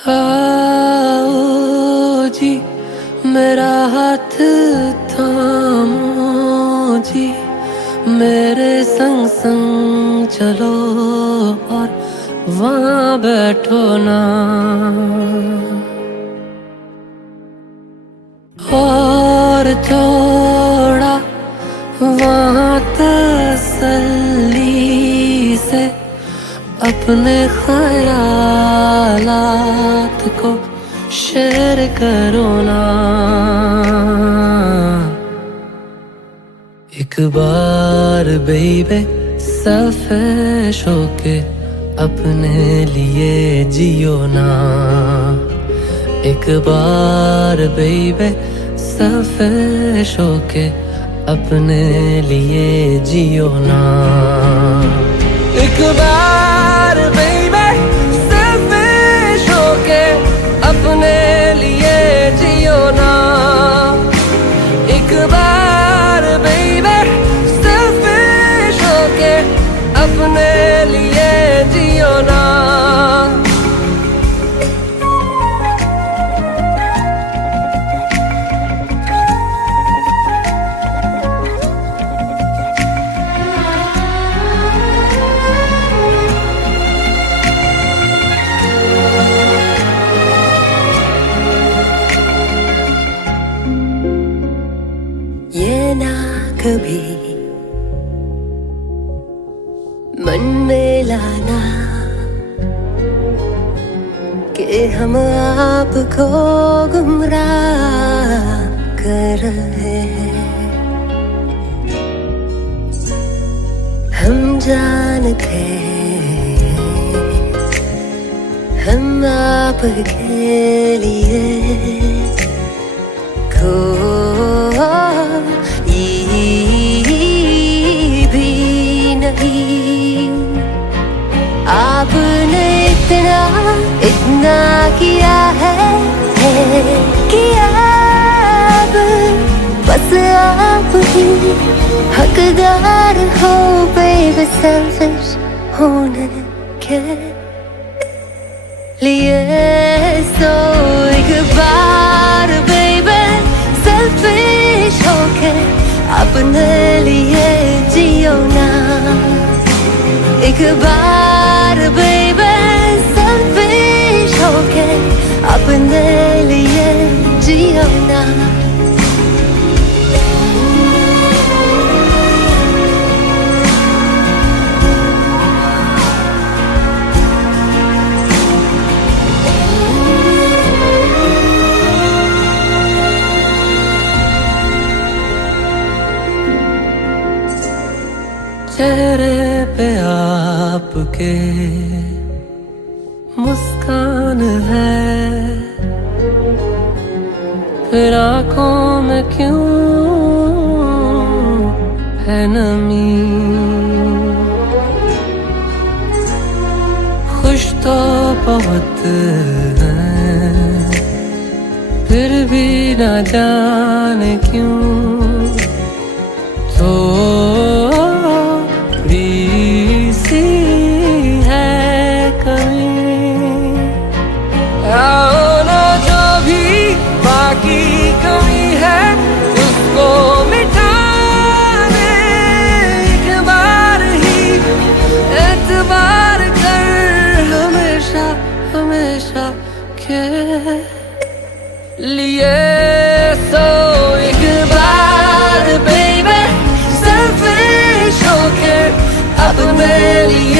आओ जी मेरा हाथ थामो जी, मेरे संग संग चलो और वहाँ बैठो ना। और थोड़ा वहाँ तसल्ली से अपने ख्यालात को शेयर करो ना। एक बार बेबे सफेश होके अपने लिए जियो ना। एक बार बेबे सफेश होके अपने लिए जियो ना। एक बार बेबे सफेश होके अपने लिए जियो ना। एक बार बेबे सफेश होके अपने लिए जियो ना। ये ना कभी मन में लाना कि हम आपको गुमराह कर रहे हैं। हम जानते हैं हम आपके लिए भी नहीं। आपने इतना किया है किया अब बस आप ही हकदार हो बेबे सेल्फिश होने के लिए। सो एक बार बेबे सेल्फिश होके अपने लिए जियो ना। एक बार बेबे सेल्फिश होके अपने लिए जियो ना। चेहरे पे आपके मुस्कान है, फिर आँखों में क्यों है नमी। खुश तो बहुत हैं, फिर भी न जाने क्यों तो हमेशा के लिए। सो एक बार बेबे सेल्फिश होके अपने लिए